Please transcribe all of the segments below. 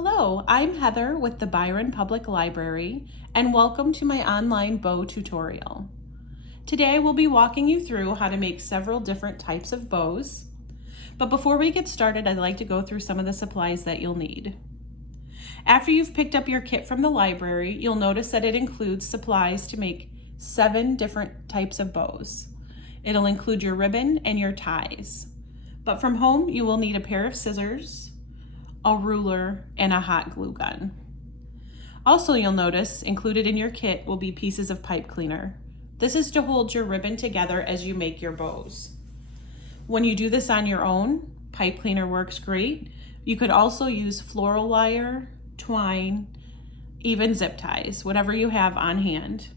Hello, I'm Heather with the Byron Public Library, and welcome to my online bow tutorial. Today we'll be walking you through how to make several different types of bows. But before we get started, I'd like to go through some of the supplies that you'll need. After you've picked up your kit from the library, you'll notice that it includes supplies to make 7 different types of bows. It'll include your ribbon and your ties. But from home, you will need a pair of scissors, a ruler, and a hot glue gun. Also, you'll notice included in your kit will be pieces of pipe cleaner. This is to hold your ribbon together as you make your bows. When you do this on your own, pipe cleaner works great. You could also use floral wire, twine, even zip ties, whatever you have on hand.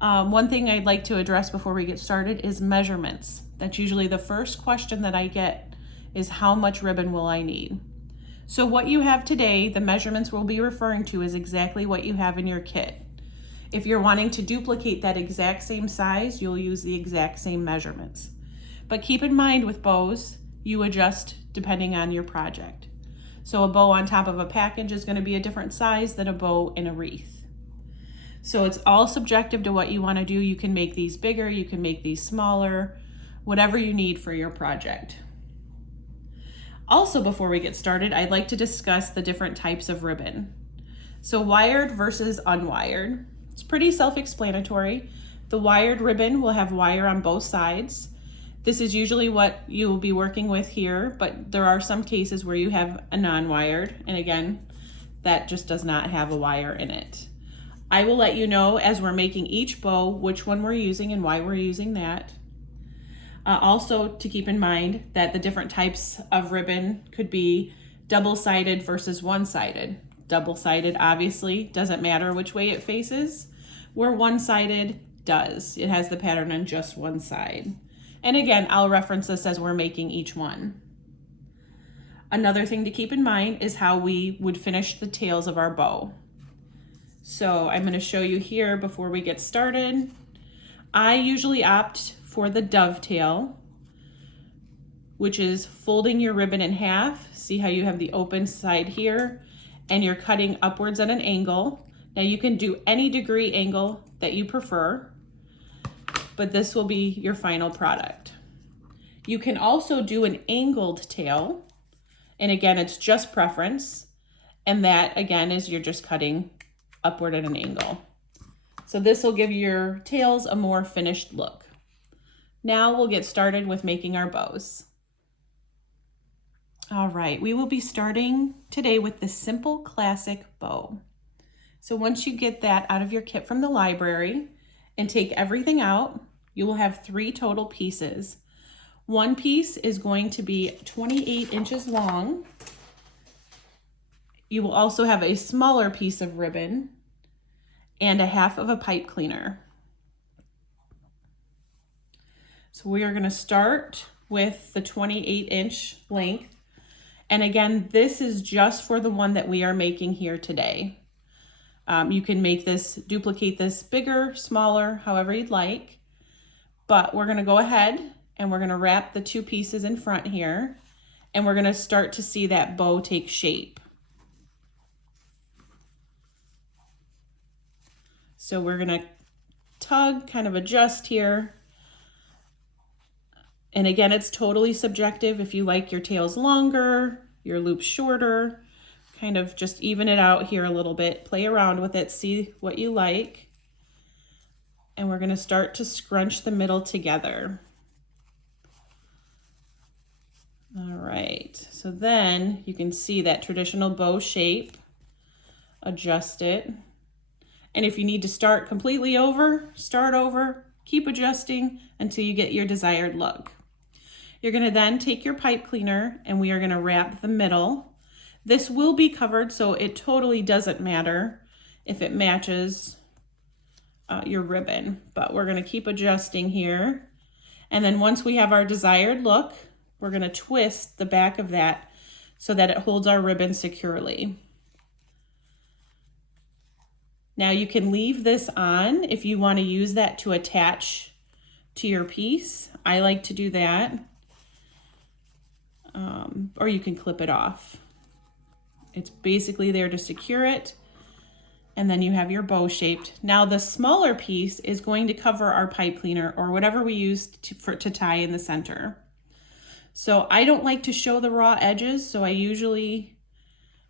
One thing I'd like to address before we get started is measurements. That's usually the first question that I get is how much ribbon will I need? So what you have today, the measurements we'll be referring to is exactly what you have in your kit. If you're wanting to duplicate that exact same size, you'll use the exact same measurements. But keep in mind with bows, you adjust depending on your project. So a bow on top of a package is going to be a different size than a bow in a wreath. So it's all subjective to what you want to do. You can make these bigger, you can make these smaller, whatever you need for your project. Also, before we get started, I'd like to discuss the different types of ribbon. So wired versus unwired. It's pretty self-explanatory. The wired ribbon will have wire on both sides. This is usually what you will be working with here, but there are some cases where you have a non-wired, and again, that just does not have a wire in it. I will let you know as we're making each bow which one we're using and why we're using that. Also to keep in mind that the different types of ribbon could be double-sided versus one-sided. Double-sided obviously doesn't matter which way it faces, where one-sided does. It has the pattern on just one side. And again, I'll reference this as we're making each one. Another thing to keep in mind is how we would finish the tails of our bow. So I'm going to show you here before we get started. I usually opt for the dovetail, which is folding your ribbon in half. See how you have the open side here, and you're cutting upwards at an angle. Now you can do any degree angle that you prefer, but this will be your final product. You can also do an angled tail, and again, it's just preference, and that again is you're just cutting upward at an angle. So this will give your tails a more finished look. Now we'll get started with making our bows. All right, we will be starting today with the simple classic bow. So once you get that out of your kit from the library and take everything out, you will have 3 total pieces. One piece is going to be 28 inches long. You will also have a smaller piece of ribbon and a half of a pipe cleaner. So we are going to start with the 28-inch length. And again, this is just for the one that we are making here today. You can make this, duplicate this bigger, smaller, however you'd like. But we're going to go ahead and we're going to wrap the 2 pieces in front here. And we're going to start to see that bow take shape. So we're going to tug, kind of adjust here. And again, it's totally subjective. If you like your tails longer, your loops shorter, kind of just even it out here a little bit, play around with it, see what you like. And we're gonna start to scrunch the middle together. All right, so then you can see that traditional bow shape, adjust it. And if you need to start completely over, start over, keep adjusting until you get your desired look. You're going to then take your pipe cleaner and we are going to wrap the middle. This will be covered, so it totally doesn't matter if it matches your ribbon, but we're going to keep adjusting here. And then once we have our desired look, we're going to twist the back of that so that it holds our ribbon securely. Now you can leave this on if you want to use that to attach to your piece. I like to do that. Or you can clip it off. It's basically there to secure it. And then you have your bow shaped. Now the smaller piece is going to cover our pipe cleaner or whatever we used to tie in the center. So I don't like to show the raw edges, so I usually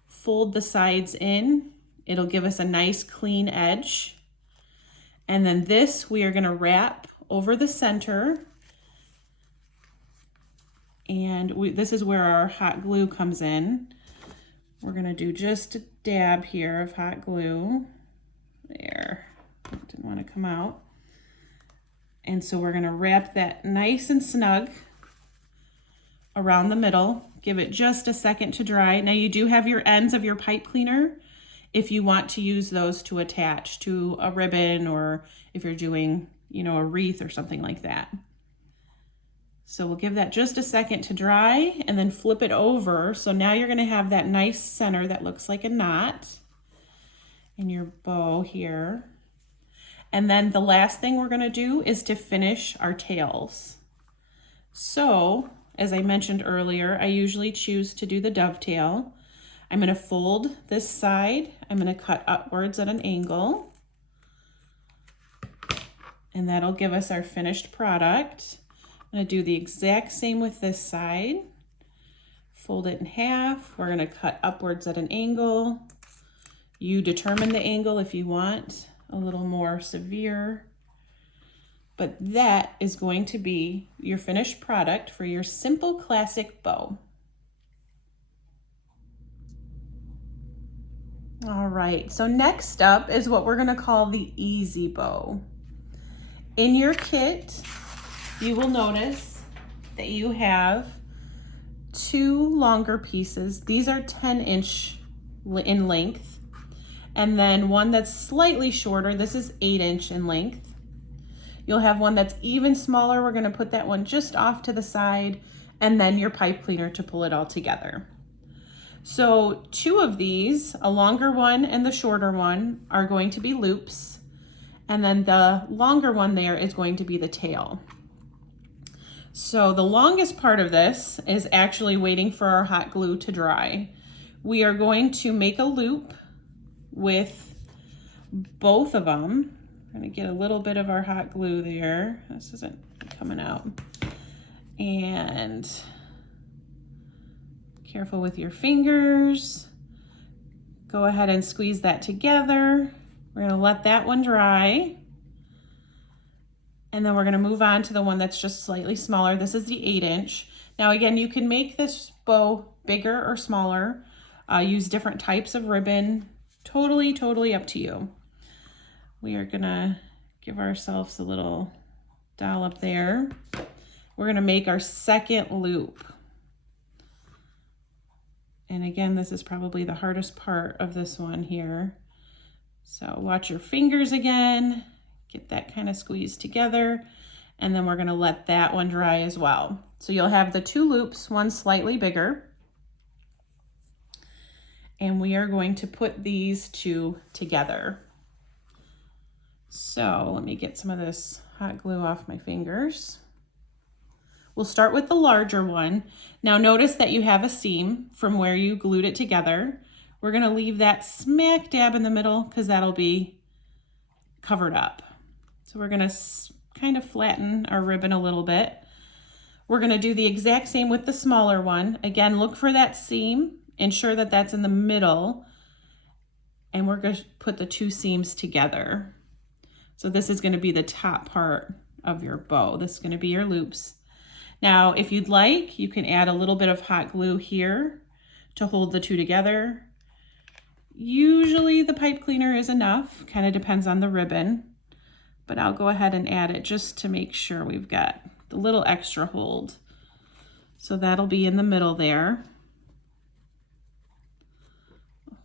fold the sides in. It'll give us a nice clean edge. And then this we are gonna wrap over the center. And this is where our hot glue comes in. We're gonna do just a dab here of hot glue. There, didn't wanna come out. And so we're gonna wrap that nice and snug around the middle. Give it just a second to dry. Now you do have your ends of your pipe cleaner if you want to use those to attach to a ribbon or if you're doing, a wreath or something like that. So we'll give that just a second to dry and then flip it over. So now you're gonna have that nice center that looks like a knot in your bow here. And then the last thing we're gonna do is to finish our tails. So, as I mentioned earlier, I usually choose to do the dovetail. I'm gonna fold this side. I'm gonna cut upwards at an angle. And that'll give us our finished product. I'm gonna do the exact same with this side. Fold it in half. We're gonna cut upwards at an angle. You determine the angle if you want a little more severe. But that is going to be your finished product for your simple classic bow. All right, so next up is what we're gonna call the easy bow. In your kit, you will notice that you have two longer pieces. These are 10" in length, and then one that's slightly shorter. This is 8" in length. You'll have one that's even smaller. We're gonna put that one just off to the side, and then your pipe cleaner to pull it all together. So two of these, a longer one and the shorter one, are going to be loops, and then the longer one there is going to be the tail. So the longest part of this is actually waiting for our hot glue to dry. We are going to make a loop with both of them. I'm gonna get a little bit of our hot glue there. This isn't coming out. And careful with your fingers. Go ahead and squeeze that together. We're gonna let that one dry. And then we're gonna move on to the one that's just slightly smaller. This is the 8". Now again, you can make this bow bigger or smaller. Use different types of ribbon. Totally up to you. We are gonna give ourselves a little dollop there. We're gonna make our second loop. And again, this is probably the hardest part of this one here. So watch your fingers again, get that kind of squeezed together, and then we're gonna let that one dry as well. So you'll have the two loops, one slightly bigger, and we are going to put these two together. So let me get some of this hot glue off my fingers. We'll start with the larger one. Now notice that you have a seam from where you glued it together. We're gonna leave that smack dab in the middle because that'll be covered up. So we're gonna kind of flatten our ribbon a little bit. We're gonna do the exact same with the smaller one. Again, look for that seam, ensure that that's in the middle, and we're gonna put the two seams together. So this is gonna be the top part of your bow. This is gonna be your loops. Now, if you'd like, you can add a little bit of hot glue here to hold the two together. Usually the pipe cleaner is enough, kind of depends on the ribbon, but I'll go ahead and add it just to make sure we've got the little extra hold. So that'll be in the middle there.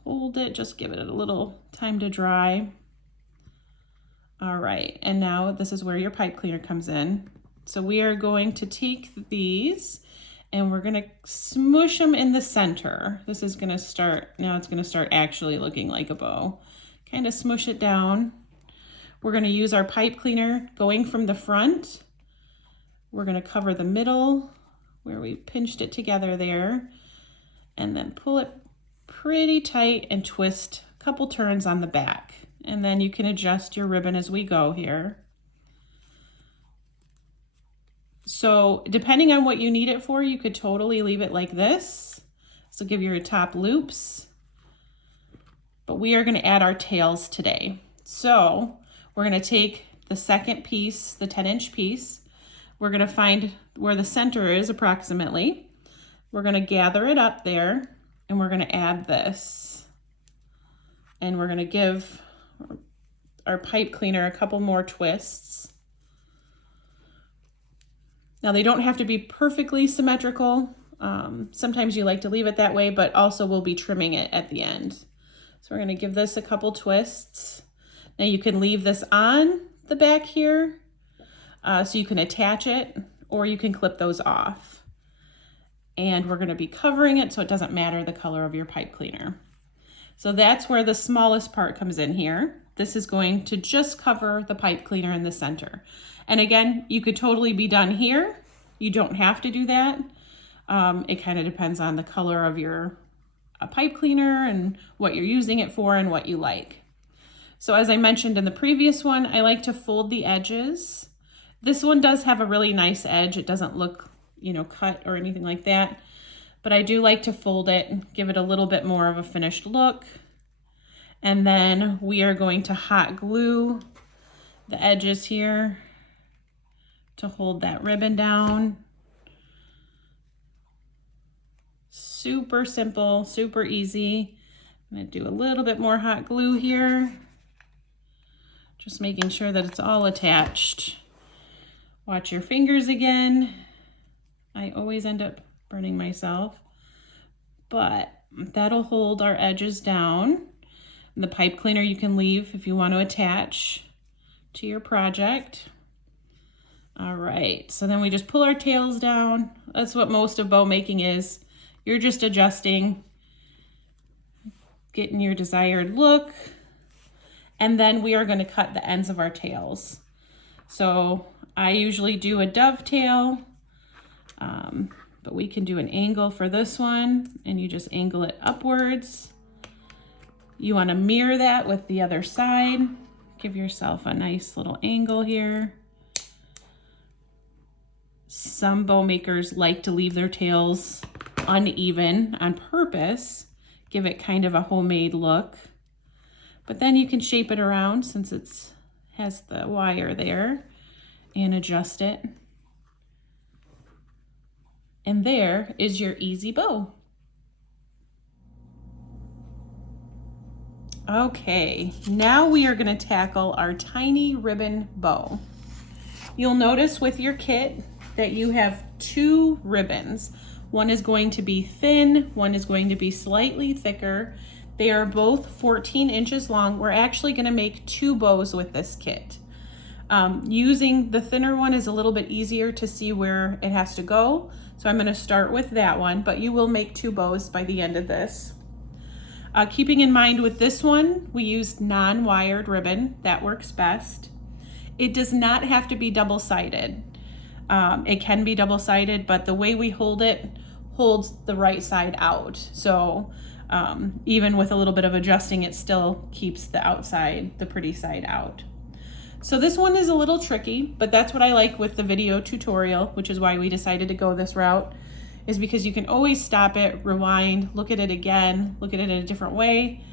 Hold it, just give it a little time to dry. All right, and now this is where your pipe cleaner comes in. So we are going to take these and we're gonna smush them in the center. This is gonna start, now it's gonna start actually looking like a bow. Kind of smush it down. We're gonna use our pipe cleaner going from the front. We're gonna cover the middle where we pinched it together there and then pull it pretty tight and twist a couple turns on the back. And then you can adjust your ribbon as we go here. So depending on what you need it for, you could totally leave it like this. So give your top loops. But we are going to add our tails today. So we're going to take the second piece, the 10-inch piece. We're going to find where the center is approximately. We're going to gather it up there and we're going to add this. And we're going to give our pipe cleaner a couple more twists. Now they don't have to be perfectly symmetrical. Sometimes you like to leave it that way, but also we'll be trimming it at the end. So we're going to give this a couple twists. Now you can leave this on the back here so you can attach it, or you can clip those off. And we're going to be covering it so it doesn't matter the color of your pipe cleaner. So that's where the smallest part comes in here. This is going to just cover the pipe cleaner in the center. And again, you could totally be done here. You don't have to do that. It kind of depends on the color of your pipe cleaner and what you're using it for and what you like. So as I mentioned in the previous one, I like to fold the edges. This one does have a really nice edge. It doesn't look, cut or anything like that, but I do like to fold it and give it a little bit more of a finished look. And then we are going to hot glue the edges here to hold that ribbon down. Super simple, super easy. I'm going to do a little bit more hot glue here. Just making sure that it's all attached. Watch your fingers again. I always end up burning myself, but that'll hold our edges down. And the pipe cleaner you can leave if you want to attach to your project. All right, so then we just pull our tails down. That's what most of bow making is. You're just adjusting, getting your desired look, and then we are going to cut the ends of our tails. So I usually do a dovetail, but we can do an angle for this one, and you just angle it upwards. You want to mirror that with the other side. Give yourself a nice little angle here. Some bow makers like to leave their tails uneven on purpose, give it kind of a homemade look. But then you can shape it around since it has the wire there and adjust it. And there is your easy bow. Okay, now we are going to tackle our tiny ribbon bow. You'll notice with your kit that you have two ribbons. One is going to be thin, one is going to be slightly thicker. They are both 14 inches long. We're actually going to make two bows with this kit. Using the thinner one is a little bit easier to see where it has to go. So I'm going to start with that one, but you will make two bows by the end of this. Keeping in mind with this one, we used non-wired ribbon. That works best. It does not have to be double-sided. It can be double-sided, but the way we hold it holds the right side out. So even with a little bit of adjusting, it still keeps the outside, the pretty side out. So this one is a little tricky, but that's what I like with the video tutorial, which is why we decided to go this route, is because you can always stop it, rewind, look at it again, look at it in a different way.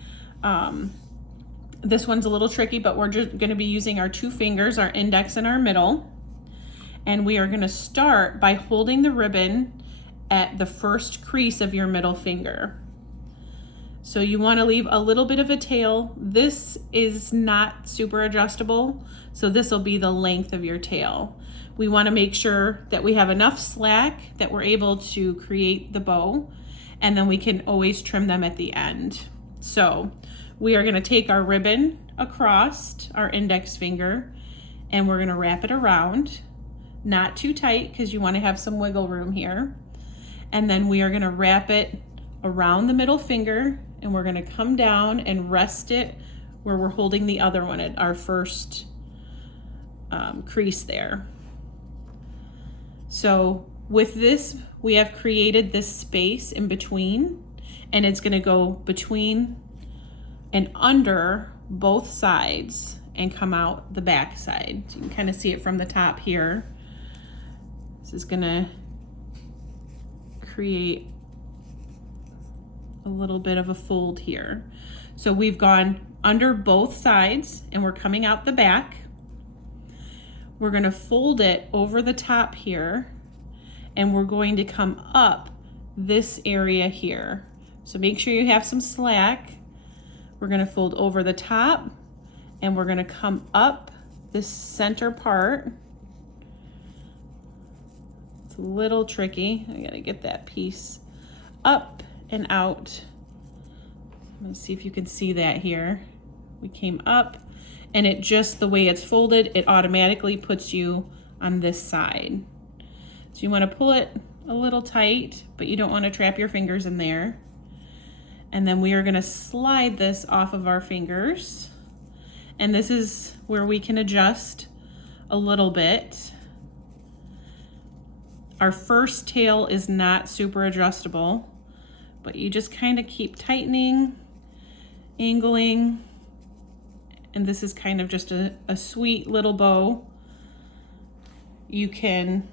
This one's a little tricky, but we're just going to be using our two fingers, our index and our middle. And we are going to start by holding the ribbon at the first crease of your middle finger. So you want to leave a little bit of a tail. This is not super adjustable, so this will be the length of your tail. We want to make sure that we have enough slack that we're able to create the bow, and then we can always trim them at the end. So we are going to take our ribbon across our index finger, and we're going to wrap it around, not too tight because you want to have some wiggle room here. And then we are going to wrap it around the middle finger, and we're going to come down and rest it where we're holding the other one at our first crease there. So with this, we have created this space in between, and it's gonna go between and under both sides and come out the back side. So you can kind of see it from the top here. This is gonna create a little bit of a fold here. So we've gone under both sides and we're coming out the back. We're gonna fold it over the top here and we're going to come up this area here. So make sure you have some slack. We're gonna fold over the top and we're gonna come up this center part. It's a little tricky. I gotta get that piece up and out. Let's see if you can see that here. We came up and it just, the way it's folded, it automatically puts you on this side. So you wanna pull it a little tight, but you don't wanna trap your fingers in there. And then we are gonna slide this off of our fingers. And this is where we can adjust a little bit. Our first tail is not super adjustable, but you just kind of keep tightening, angling, and this is kind of just a sweet little bow. You can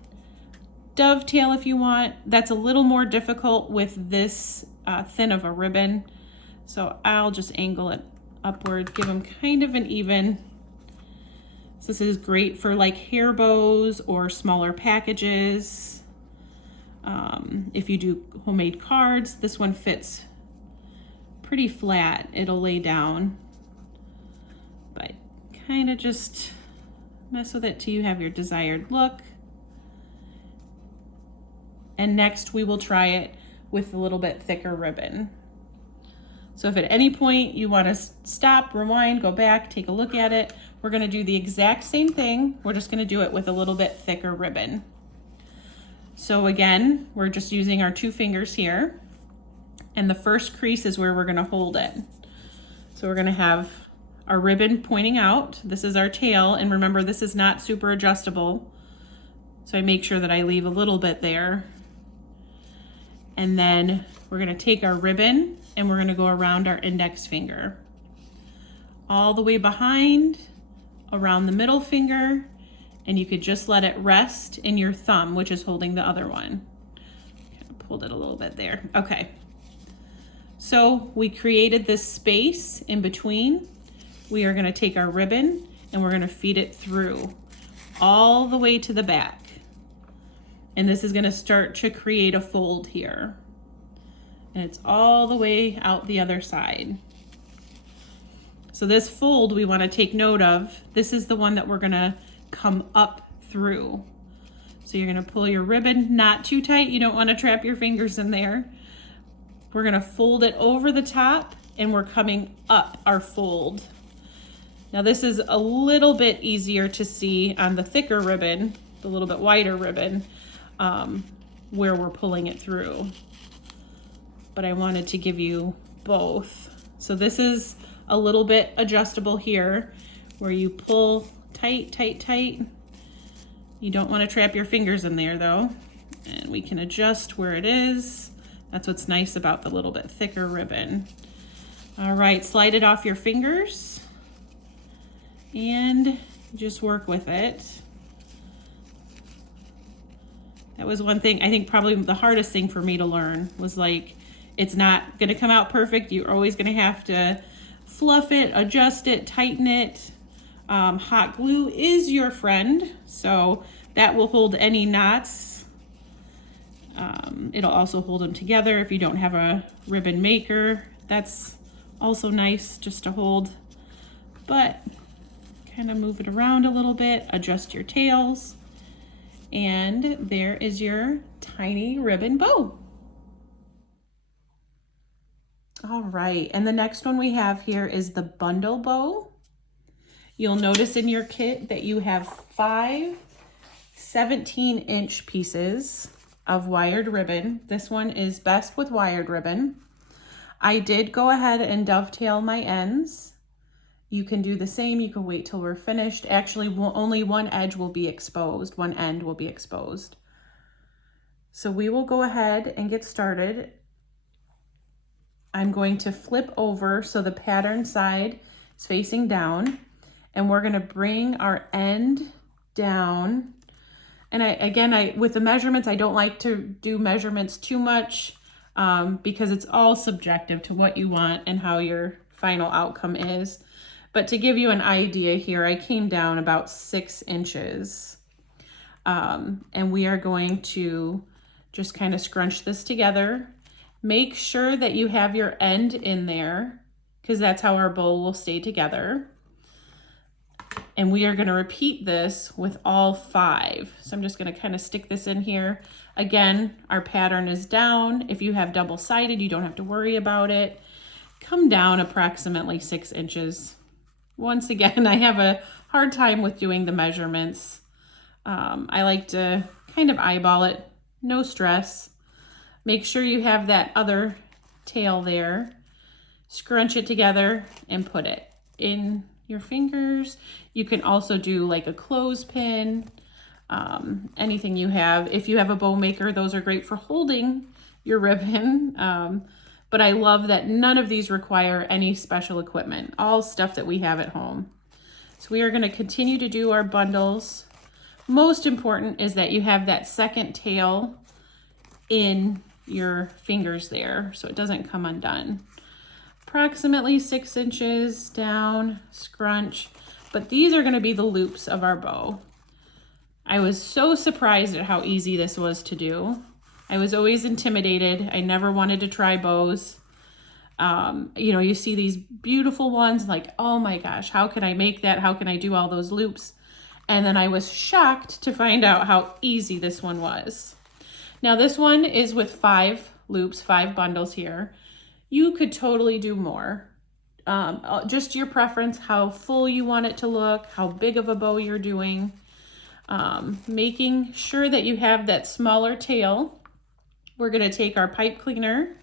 dovetail if you want. That's a little more difficult with this thin of a ribbon, so I'll just angle it upward, give them kind of an even. So this is great for like hair bows or smaller packages. If you do homemade cards, this one fits pretty flat. It'll lay down, but kind of just mess with it till you have your desired look. And next we will try it with a little bit thicker ribbon. So if at any point you want to stop, rewind, go back, take a look at it, we're going to do the exact same thing. We're just going to do it with a little bit thicker ribbon. So again, we're just using our 2 fingers here, and the first crease is where we're going to hold it. So we're going to have our ribbon pointing out. This is our tail, and remember, this is not super adjustable, so I make sure that I leave a little bit there. And then we're going to take our ribbon and we're going to go around our index finger, all the way behind, around the middle finger, and you could just let it rest in your thumb, which is holding the other one. Kind of pulled it a little bit there. Okay. So we created this space in between. We are going to take our ribbon and we're going to feed it through all the way to the back. And this is going to start to create a fold here. And it's all the way out the other side. So this fold we want to take note of. This is the one that we're going to come up through. So you're going to pull your ribbon not too tight. You don't want to trap your fingers in there. We're going to fold it over the top and we're coming up our fold. Now this is a little bit easier to see on the thicker ribbon, the little bit wider ribbon, where we're pulling it through. But I wanted to give you both. So this is a little bit adjustable here, where you pull tight, tight, tight. You don't want to trap your fingers in there though. And we can adjust where it is. That's what's nice about the little bit thicker ribbon. All right, slide it off your fingers and just work with it. That was one thing, I think probably the hardest thing for me to learn was like, it's not gonna come out perfect. You're always gonna have to fluff it, adjust it, tighten it. Hot glue is your friend, so that will hold any knots. It'll also hold them together if you don't have a ribbon maker. That's also nice just to hold, but kind of move it around a little bit, adjust your tails, and there is your tiny ribbon bow. All right, and the next one we have here is the bundle bow. You'll notice in your kit that you have 5 17-inch pieces of wired ribbon. This one is best with wired ribbon. I did go ahead and dovetail my ends. You can do the same. You can wait till we're finished. Actually, only one edge will be exposed. One end will be exposed. So we will go ahead and get started. I'm going to flip over so the pattern side is facing down, and we're going to bring our end down. And with the measurements, I don't like to do measurements too much because it's all subjective to what you want and how your final outcome is. But to give you an idea here, I came down about 6 inches. And we are going to just kind of scrunch this together. Make sure that you have your end in there because that's how our bow will stay together. And we are going to repeat this with all 5. So I'm just going to kind of stick this in here. Again, our pattern is down. If you have double-sided, you don't have to worry about it. Come down approximately 6 inches. Once again, I have a hard time with doing the measurements. I like to kind of eyeball it, no stress. Make sure you have that other tail there. Scrunch it together and put it in your fingers. You can also do like a clothespin, anything you have. If you have a bow maker, those are great for holding your ribbon. But I love that none of these require any special equipment, all stuff that we have at home. So we are going to continue to do our bundles. Most important is that you have that second tail in your fingers there so it doesn't come undone. Approximately 6 inches down, scrunch. But these are going to be the loops of our bow. I was so surprised at how easy this was to do. I was always intimidated. I never wanted to try bows. You see these beautiful ones like, oh my gosh, how can I make that? How can I do all those loops? And then I was shocked to find out how easy this one was. Now this one is with 5 loops, 5 bundles here. You could totally do more. Just your preference, how full you want it to look, how big of a bow you're doing. Making sure that you have that smaller tail. We're going to take our pipe cleaner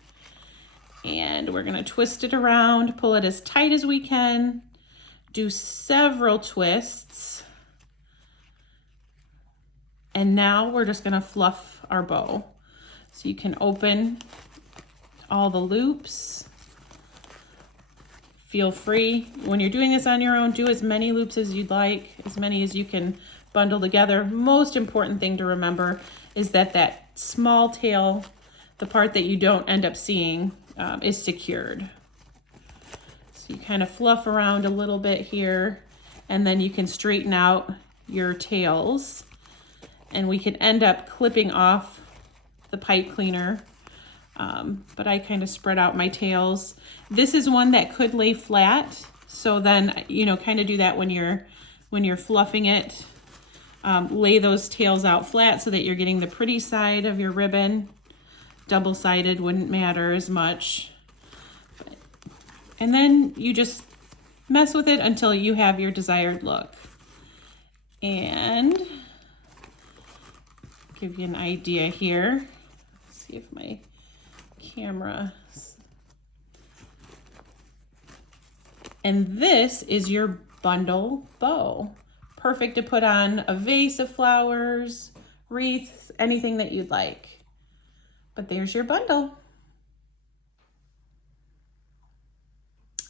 and we're going to twist it around, pull it as tight as we can, do several twists. And now we're just going to fluff our bow. So you can open all the loops. Feel free, when you're doing this on your own, do as many loops as you'd like, as many as you can bundle together. Most important thing to remember is that that small tail, the part that you don't end up seeing, is secured. So you kind of fluff around a little bit here, and then you can straighten out your tails. And we can end up clipping off the pipe cleaner, but I kind of spread out my tails. This is one that could lay flat, so then kind of do that when you're fluffing it. Lay those tails out flat so that you're getting the pretty side of your ribbon. Double-sided wouldn't matter as much. And then you just mess with it until you have your desired look. And give you an idea here. Let's see if my camera. And this is your bundle bow. Perfect to put on a vase of flowers, wreaths, anything that you'd like. But there's your bundle.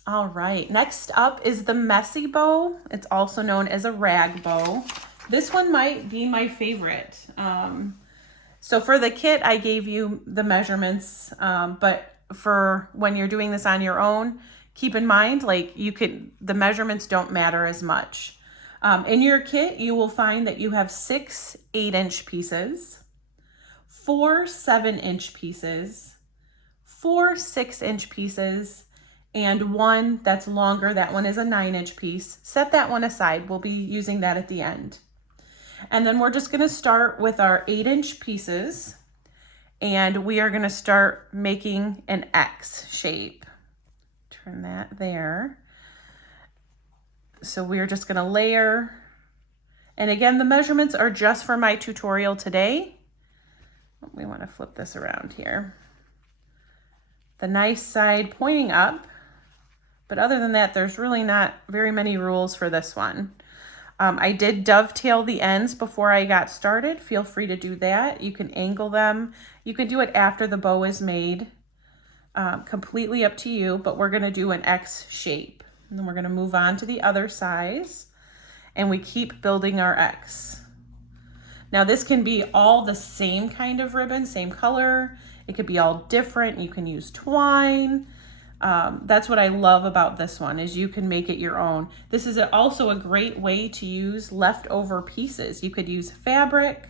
All right, next up is the messy bow. It's also known as a rag bow. This one might be my favorite. So for the kit, I gave you the measurements, but for when you're doing this on your own, keep in mind, the measurements don't matter as much. In your kit, you will find that you have 6 8-inch pieces, 4 7-inch pieces, 4 6-inch pieces, and 1 that's longer. That one is a 9-inch piece. Set that one aside. We'll be using that at the end. And then we're just going to start with our 8-inch pieces, and we are going to start making an X shape. Turn that there. So we're just going to layer. And again, the measurements are just for my tutorial today. We want to flip this around here. The nice side pointing up. But other than that, there's really not very many rules for this one. I did dovetail the ends before I got started. Feel free to do that. You can angle them. You can do it after the bow is made. Completely up to you, but we're gonna do an X shape. And then we're gonna move on to the other size, and we keep building our X. Now this can be all the same kind of ribbon, same color. It could be all different. You can use twine. That's what I love about this one, is you can make it your own. This is also a great way to use leftover pieces. You could use fabric,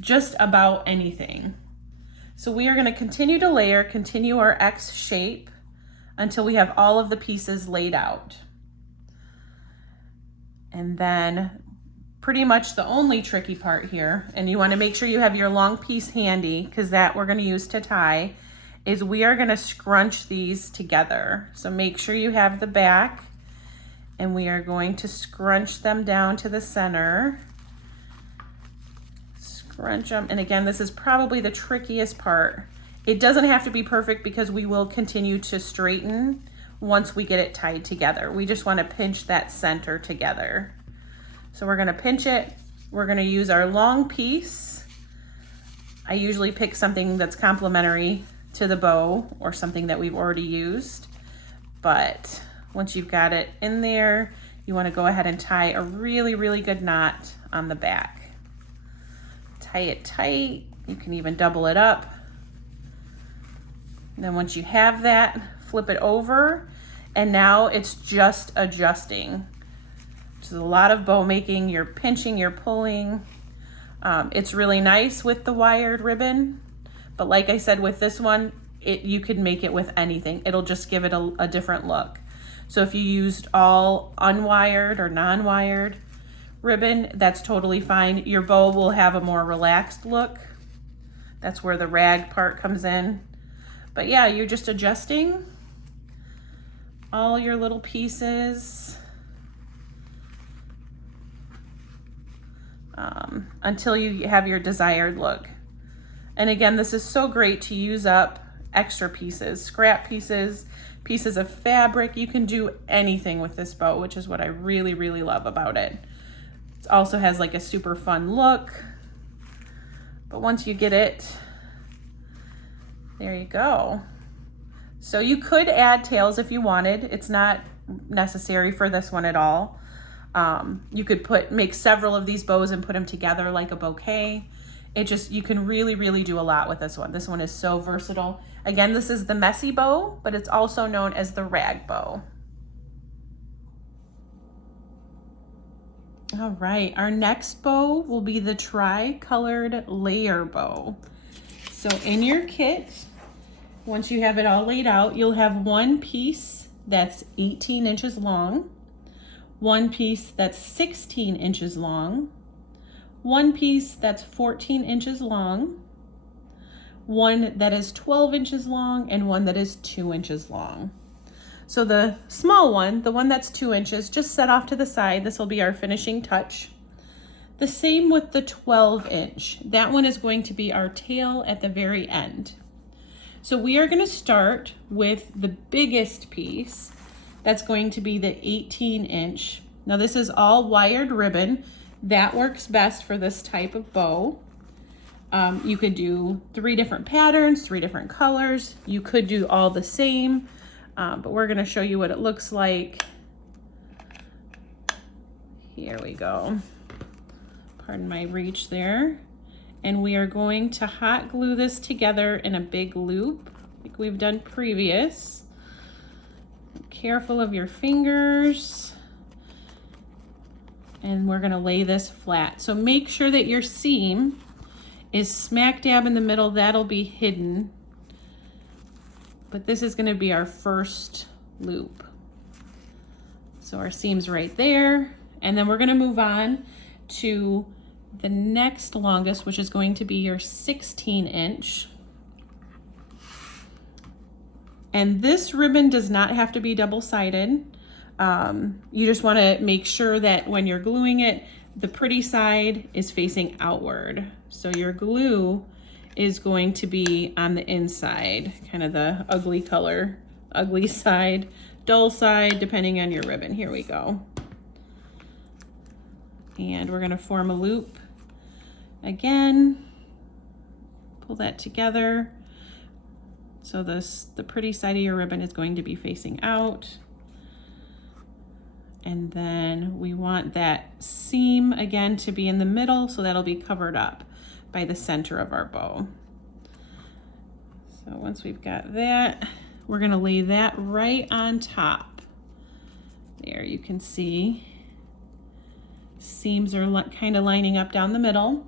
just about anything. So we are going to continue to layer, continue our X shape until we have all of the pieces laid out. And then pretty much the only tricky part here, and you want to make sure you have your long piece handy because that we're going to use to tie, is we are going to scrunch these together. So make sure you have the back, and we are going to scrunch them down to the center. Scrunch them, and again, this is probably the trickiest part. It doesn't have to be perfect because we will continue to straighten once we get it tied together. We just want to pinch that center together. So we're going to pinch it. We're going to use our long piece. I usually pick something that's complementary to the bow or something that we've already used. But once you've got it in there, you want to go ahead and tie a really, really good knot on the back. Tie it tight. You can even double it up. And then once you have that, flip it over, and now it's just adjusting. There's a lot of bow making. You're pinching, you're pulling. It's really nice with the wired ribbon, but like I said, with this one, you could make it with anything. It'll just give it a different look. So if you used all unwired or non-wired ribbon, that's totally fine. Your bow will have a more relaxed look. That's where the rag part comes in. But yeah, you're just adjusting all your little pieces until you have your desired look. And again, this is so great to use up extra pieces, scrap pieces, pieces of fabric. You can do anything with this bow, which is what I really, really love about it. It also has like a super fun look. But once you get it, there you go. So you could add tails if you wanted. It's not necessary for this one at all. You could make several of these bows and put them together like a bouquet. You can really, really do a lot with this one. This one is so versatile. Again, this is the messy bow, but it's also known as the rag bow. All right, our next bow will be the tri-colored layer bow. So in your kit, once you have it all laid out, you'll have one piece that's 18 inches long, one piece that's 16 inches long, one piece that's 14 inches long, one that is 12 inches long, and one that is 2 inches long. So the small one, the one that's 2 inches, just set off to the side. This will be our finishing touch. The same with the 12 inch. That one is going to be our tail at the very end. So we are going to start with the biggest piece. That's going to be the 18 inch. Now this is all wired ribbon. That works best for this type of bow. You could do 3 different patterns, 3 different colors. You could do all the same, but we're going to show you what it looks like. Here we go. Pardon my reach there. And we are going to hot glue this together in a big loop like we've done previous. Careful of your fingers. And we're gonna lay this flat. So make sure that your seam is smack dab in the middle. That'll be hidden. But this is gonna be our first loop. So our seam's right there. And then we're gonna move on to the next longest, which is going to be your 16 inch. And this ribbon does not have to be double-sided. You just want to make sure that when you're gluing it, the pretty side is facing outward. So your glue is going to be on the inside, kind of the ugly color, ugly side, dull side, depending on your ribbon. Here we go. And we're going to form a loop again, pull that together. So the pretty side of your ribbon is going to be facing out. And then we want that seam again to be in the middle, so that'll be covered up by the center of our bow. So once we've got that, we're gonna lay that right on top. There, you can see seams are kind of lining up down the middle.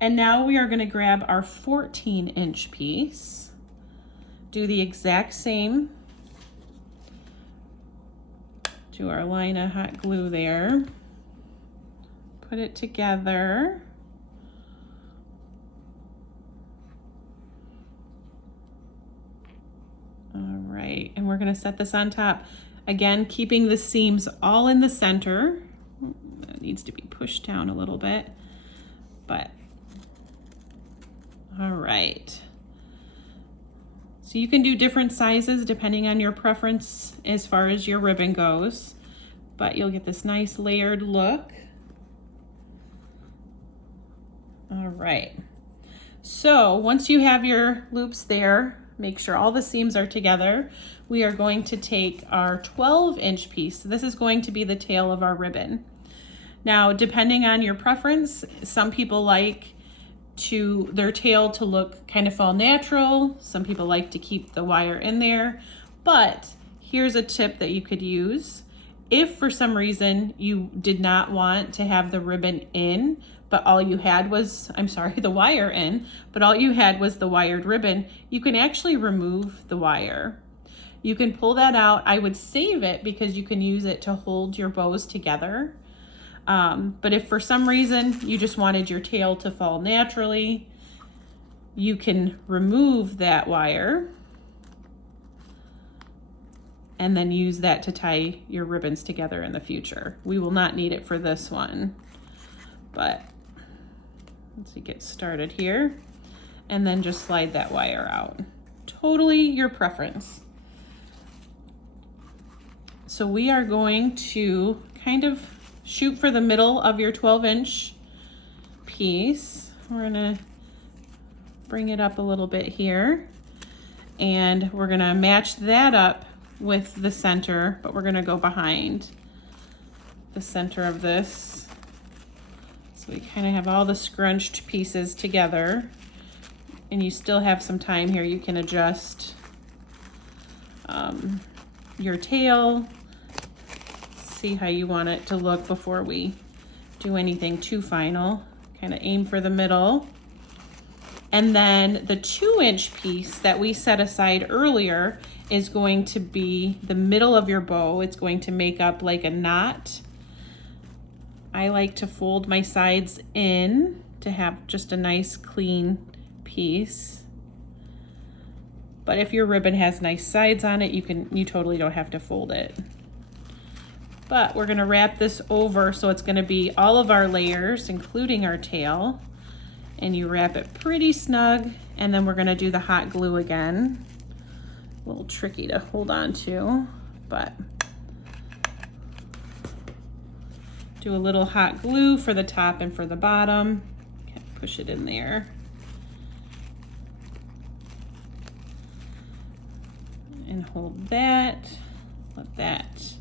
And now we are gonna grab our 14-inch piece. Do the exact same. Do our line of hot glue there. Put it together. All right, and we're gonna set this on top. Again, keeping the seams all in the center. That needs to be pushed down a little bit, but all right. So you can do different sizes depending on your preference as far as your ribbon goes, but you'll get this nice layered look. All right. So once you have your loops there, make sure all the seams are together. We are going to take our 12-inch piece. This is going to be the tail of our ribbon. Now, depending on your preference, some people like their tail to look kind of fall natural. Some people like to keep the wire in there, but here's a tip that you could use. If for some reason you did not want to have the ribbon in, but all you had was, the wire in, but all you had was the wired ribbon, you can actually remove the wire. You can pull that out. I would save it because you can use it to hold your bows together. But if for some reason you just wanted your tail to fall naturally, you can remove that wire and then use that to tie your ribbons together in the future. We will not need it for this one, but let's get started here and then just slide that wire out. Totally your preference. So we are going to kind of shoot for the middle of your 12-inch piece. We're gonna bring it up a little bit here, and we're gonna match that up with the center, but we're gonna go behind the center of this. So we kind of have all the scrunched pieces together, and you still have some time here. You can adjust your tail, see how you want it to look before we do anything too final. Kind of aim for the middle. And then the 2-inch piece that we set aside earlier is going to be the middle of your bow. It's going to make up like a knot. I like to fold my sides in to have just a nice clean piece. But if your ribbon has nice sides on it, you totally don't have to fold it. But we're gonna wrap this over, so it's gonna be all of our layers, including our tail. And you wrap it pretty snug, and then we're gonna do the hot glue again. A little tricky to hold on to, but do a little hot glue for the top and for the bottom. Kind of push it in there. And hold that, let that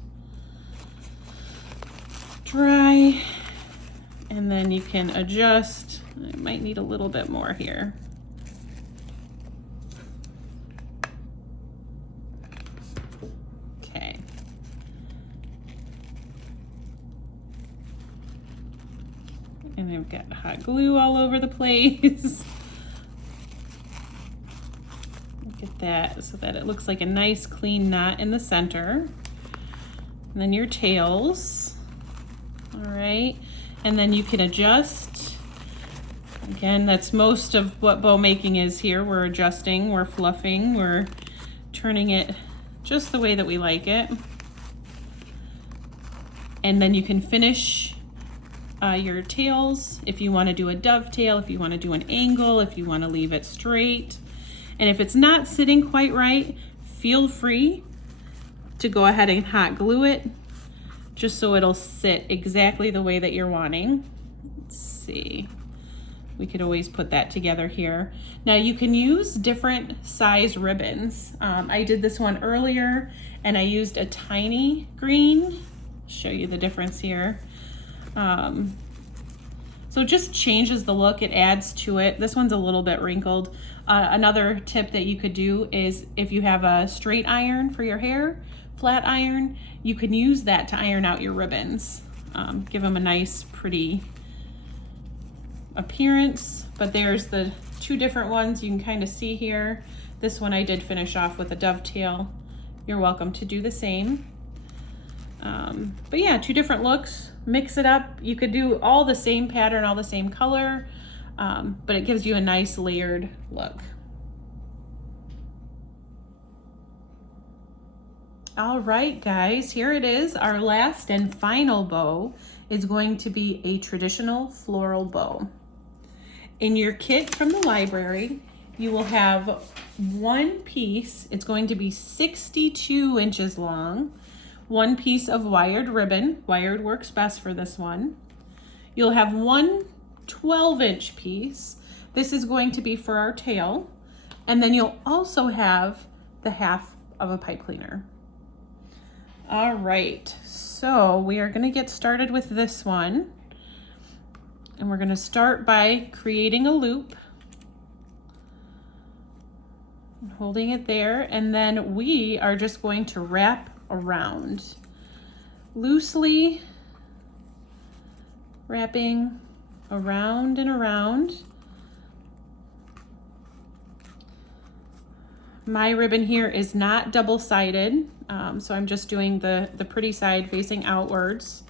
dry, and then you can adjust. I might need a little bit more here. Okay. And I've got hot glue all over the place. Look at that, so that it looks like a nice clean knot in the center. And then your tails. All right, and then you can adjust. Again, that's most of what bow making is here. We're adjusting, we're fluffing, we're turning it just the way that we like it. And then you can finish your tails if you want to do a dovetail, if you want to do an angle, if you want to leave it straight. And if it's not sitting quite right, feel free to go ahead and hot glue it, just so it'll sit exactly the way that you're wanting. Let's see. we could always put that together here. Now you can use different size ribbons. I did this one earlier and I used a tiny green. Show you the difference here. So it just changes the look, it adds to it. This one's a little bit wrinkled. Another tip that you could do is if you have a straight iron for your hair, flat iron, you can use that to iron out your ribbons. Give them a nice, pretty appearance. But there's the two different ones you can kind of see here. This one I did finish off with a dovetail. You're welcome to do the same. But yeah, two different looks, mix it up. You could do all the same pattern, all the same color, but it gives you a nice layered look. All right, guys, here it is. Our last and final bow is going to be a traditional floral bow. In your kit from the library, you will have one piece. It's going to be 62 inches long. One piece of wired ribbon. Wired works best for this one. You'll have one 12-inch piece. This is going to be for our tail. And then you'll also have the half of a pipe cleaner. All right, so we are gonna get started with this one. And we're gonna start by creating a loop. Holding it there, and then we are just going to wrap around. Loosely wrapping around and around. My ribbon here is not double-sided, so I'm just doing the pretty side facing outwards.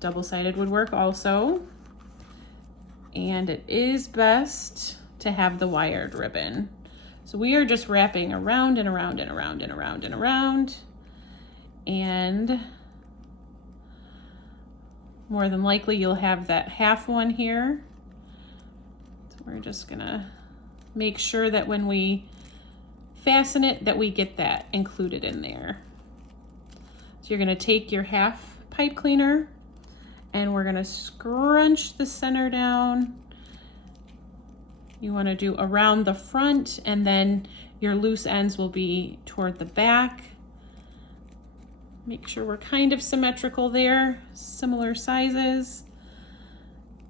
Double-sided would work also. And it is best to have the wired ribbon. So we are just wrapping around and around and around and around and around. And more than likely you'll have that half one here. So we're just gonna make sure that when we fasten it that we get that included in there. So you're gonna take your half pipe cleaner and we're gonna scrunch the center down. You wanna do around the front and then your loose ends will be toward the back. Make sure we're kind of symmetrical there, similar sizes.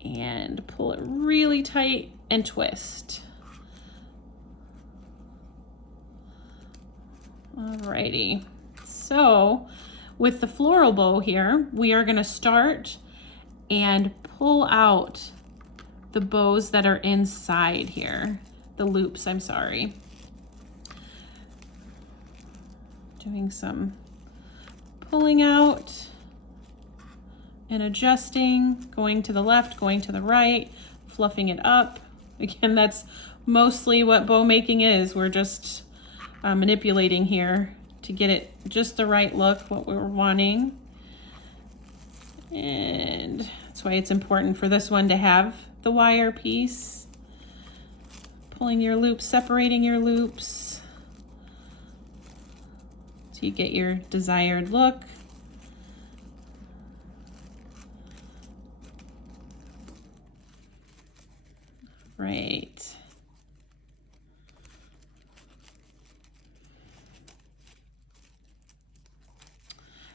And pull it really tight and twist. Alrighty, so with the floral bow here, we are gonna start and pull out the bows that are inside here, the loops, I'm sorry. Doing some pulling out and adjusting, going to the left, going to the right, fluffing it up. Again, that's mostly what bow making is. We're just manipulating here to get it just the right look, what we're wanting. And that's why it's important for this one to have the wire piece. Pulling your loops, separating your loops so you get your desired look. Right.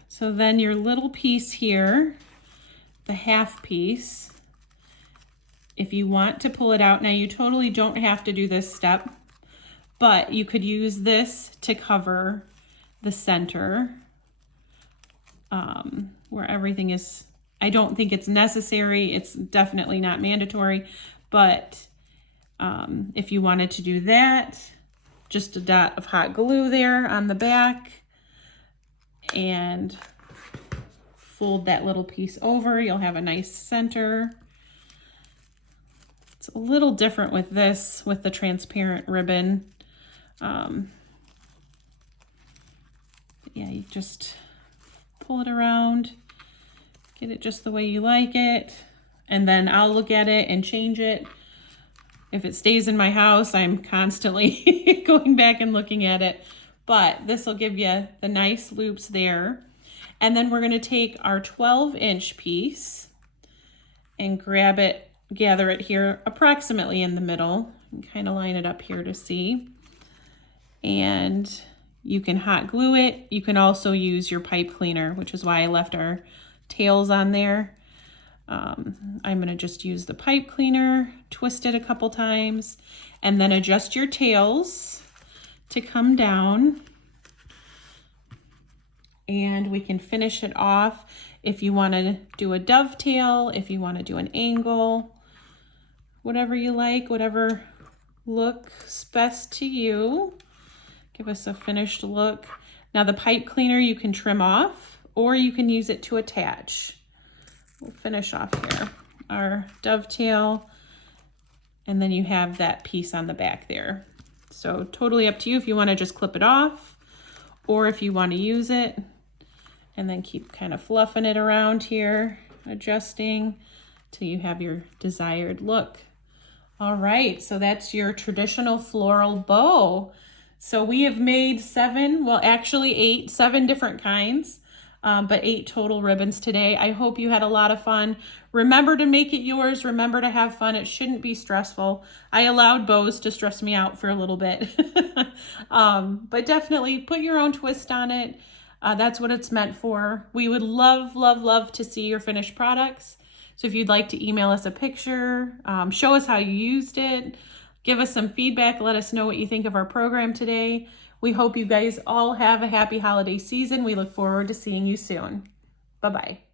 So then your little piece here, the half piece, if you want to pull it out, now you totally don't have to do this step, but you could use this to cover the center where everything is. I don't think it's necessary. It's definitely not mandatory, but if you wanted to do that, just a dot of hot glue there on the back and fold that little piece over, you'll have a nice center. It's a little different with this, with the transparent ribbon. Yeah, you just pull it around, get it just the way you like it, and then I'll look at it and change it. If it stays in my house, I'm constantly going back and looking at it, but this will give you the nice loops there. And then we're gonna take our 12-inch piece and grab it gather it here approximately in the middle and kind of line it up here to see. And you can hot glue it. You can also use your pipe cleaner, which is why I left our tails on there. I'm going to just use the pipe cleaner, twist it a couple times, and then adjust your tails to come down. And we can finish it off if you want to do a dovetail, if you want to do an angle, whatever you like, whatever looks best to you. Give us a finished look. Now the pipe cleaner you can trim off or you can use it to attach. We'll finish off here our dovetail, and then you have that piece on the back there. So totally up to you if you want to just clip it off or if you want to use it, and then keep kind of fluffing it around here, adjusting till you have your desired look. All right, so that's your traditional floral bow. So we have made 7 different kinds, but 8 total ribbons today. I hope you had a lot of fun. Remember to make it yours. Remember to have fun. It shouldn't be stressful. I allowed bows to stress me out for a little bit, but definitely put your own twist on it. That's what it's meant for. We would love, love, love to see your finished products. So if you'd like to email us a picture, show us how you used it, give us some feedback, let us know what you think of our program today. We hope you guys all have a happy holiday season. We look forward to seeing you soon. Bye-bye.